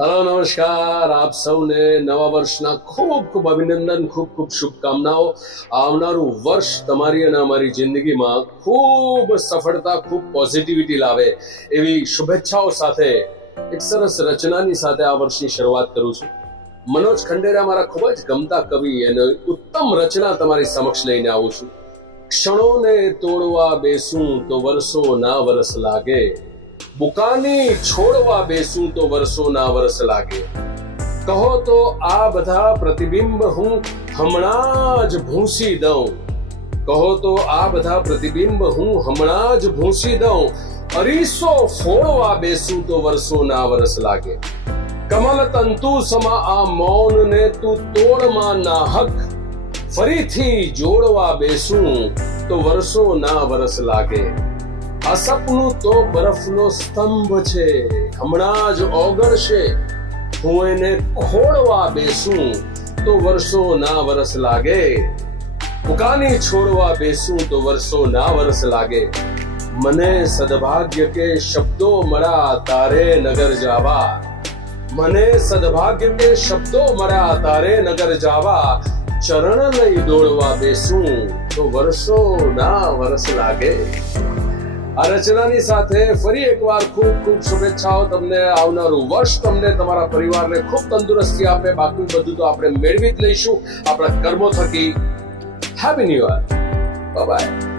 Hello નમસ્કાર, આપ સૌને નવા વર્ષના ખૂબ ખૂબ અભિનંદન, ખૂબ ખૂબ શુભકામનાઓ. આવનારું વર્ષ તમારી અને અમારી જિંદગીમાં ખૂબ સફળતા, ખૂબ પોઝિટિવિટી લાવે એવી શુભેચ્છાઓ સાથે એક સરસ રચનાની સાથે આ વર્ષની શરૂઆત કરું છું. મનોજ ખંડેરા મારા ખૂબ જ ગમતા કવિ અને ઉત્તમ રચના તમારી સમક્ષ લઈને આવું છું. ક્ષણોને તોડવા બેસું તો વર્ષો ના વરસ લાગે, બુકાની છોડવા બેસું તો વર્ષો ના વરસ લાગે. કહો તો આ બધા પ્રતિબિંબ હું હમણાં જ ભૂંસી દઉં. કહો તો આ બધા પ્રતિબિંબ હું હમણાં જ ભૂંસી દઉં. અરીસો ફોડવા બેસું તો વર્ષો ના વરસ લાગે. કમલ તંતુ સમા આ મૌનને તું તોડમાં ના હક. ફરીથી જોડવા બેસું તો વર્ષો ના વરસ લાગે. આ સપનું તો બરફનો સ્તંભ છે, હમણાં જ ઓગળશે. હું એને ખોડવા બેસું તો વર્ષો ના વરસ લાગે. ફૂકાની છોડવા બેસું તો વર્ષો ના વરસ લાગે. મને સદભાગ્ય કે શબ્દો મળ્યા તારે નગર જાવા. મને સદભાગ્ય કે શબ્દો મળ્યા તારે નગર જાવા. ચરણ લઈ દોડવા બેસું તો વર્ષો ના વરસ લાગે. આ રચનાની સાથે ફરી એકવાર ખૂબ ખૂબ શુભેચ્છાઓ તમને. આવનારું વર્ષ તમને, તમારા પરિવારને ખૂબ તંદુરસ્તી આપે. બાકી બધું તો આપણે મેળવી જ લઈશું આપણા કર્મો થકી. Happy new year. Bye bye.